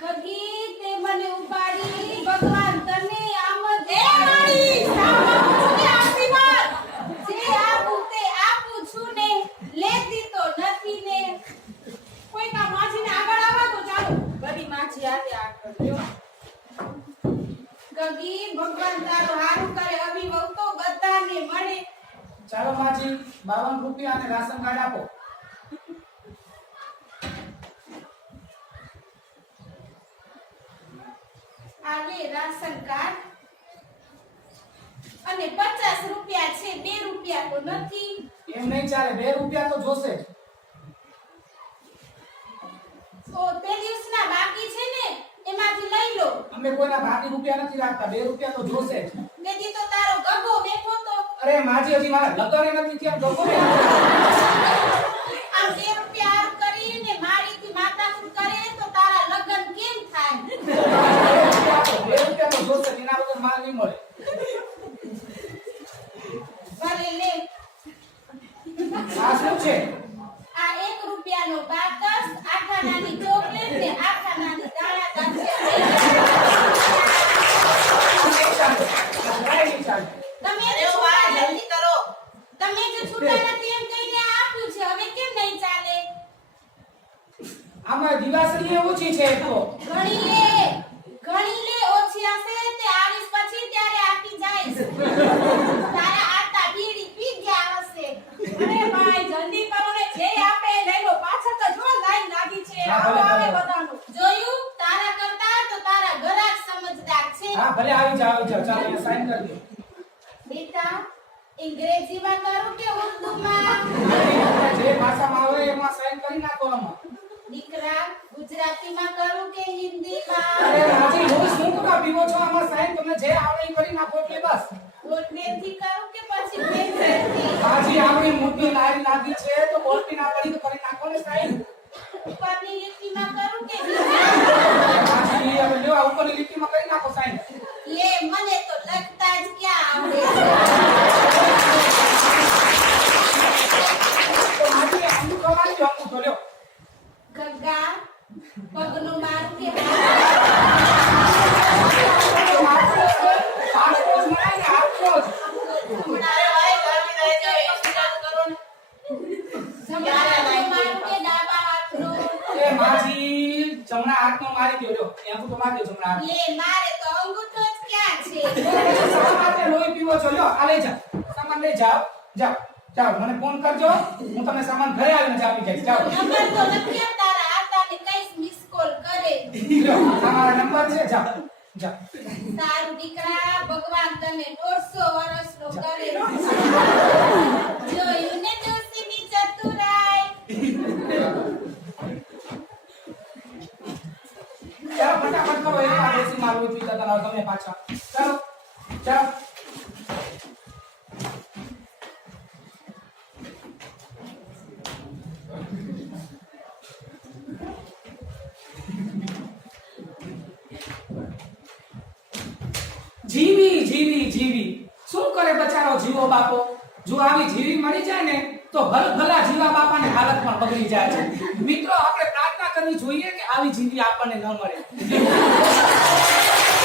ગગી તે મને ઉપાડી ભગવાન તને આમ દે મારી સામે આશીર્વાદ જે આપું તે આપું છું ને લેતી તો નથી ને કોઈ કા માજીને આગળ આવા તો ચાલો બધી માજી આતે આગળ ગગી ભગવાન તારો હારું કરે અભી વહુ તો બધાને મળે ચાલો માજી 52 રૂપિયા અને રાશન કાર્ડ આપો આલે રાશન કાર્ડ અને 50 રૂપિયા છે 2 રૂપિયા તો નથી એમ નહીં ચાલે 2 રૂપિયા તો જોશે જ તો તે દિવસના બાકી છે ને એમાંથી લઈ લો અમે કોઈના બાકી રૂપિયા નથી રાખતા 2 રૂપિયા તો જોશે જ તેથી તો તારો ગગો બેઠો તો અરે માજી હજી મારા લગન નથી થયા ગગો આમ 2 રૂપિયા આપ કરીને મારીથી માથાકૂટ કરે તો તારા લગન કેમ થાય 2 રૂપિયા તો જોશે એના વગર માલ નહીં મળે ભલે લે આ શું છે આ 1 રૂપિયાનો બાકસ આખાનાની ચોકલેટ ને આખાનાની દાણા છે તમે જલ્દી કરો તમે જો છૂટા નથી એમ કહીને આપ્યું છે હવે કેમ નહીં ચાલે આમાં દિવાસળી ઓછી છે તો ઘણી લે ઓછી હશે તે આવીશ પછી ત્યારે આપી જાઈશ તારા આટા બીડી પી ગયા હશે અરે ભાઈ જલ્દી કરો ને જે આપે લઈ લો પાછળ તો જો લાઈન લાગી છે આવો આવે બધાનું જોયું તારા કરતા તો તારા ગરાક સમજદાર છે હા ભલે આવી જાવ ચાલો અહીંયા સાઈન કરી દો બેટા અંગ્રેજીમાં કરું કે ઉર્દુમાં જે ભાષામાં આવે એમાં સાઈન કરી નાખો આમાં દીકરા ગુજરાતીમાં કરું કે હિન્દીમાં અરે માજી રોજ શું કરવા પીવો છો આમાં સાઈન તમને જે આવડે એ કરી નાખો એટલે બસ બોટનેથી કરું કે પછી પેન્સિલથી માજી આપણી મોટી લાઈન લાગી છે તો બોલતી ના પડી તો કરી નાખો ને સાઈન ઉપરની લીટીમાં કરું કે માજી હવે લ્યો આ ઉપરની લીટીમાં કરી નાખો સાઈન લે મને તો લખતા જ ક્યાં આવડે તો માજી આમ કરવાની જો આમ તો લ્યો ગગા પગનું મારું કે જમણા હાથનો મારી દો લ્યો એ અંગૂઠો મારી દો જમણા હાથ લે મારે તો અંગૂઠો જ ક્યાં છે સામાન લોહી પીવો છો લ્યો આ લઈ જાઓ સામાન લઈ જાઓ જાઓ જાઓ મને ફોન કરજો હું તમને સામાન ઘરે આવીને આપી દઈશ જાઓ નંબર તો નથી તારા આતાને કઈસ મિસ કોલ કરે તમારા નંબર છે જાઓ જાઓ તારું દીકરા ભગવાન તને 150 વર્ષનો કરે જોયું ને દોસ્તીની ચતુરાઈ ચાલો ફટાફટ કરો એક આ દેશી માલ હોય પીતા તરાવ તમે પાછા ચાલો ચાલો જીવી શું કરે બચારો જીવો બાપો જો આવી જીવી મળી જાય ને તો ભલા જીવા બાપાની હાલત પણ બગડી જાય છે મિત્રો આપણે પ્રાર્થના કરવી જોઈએ કે આવી જીવી આપણને ન મળે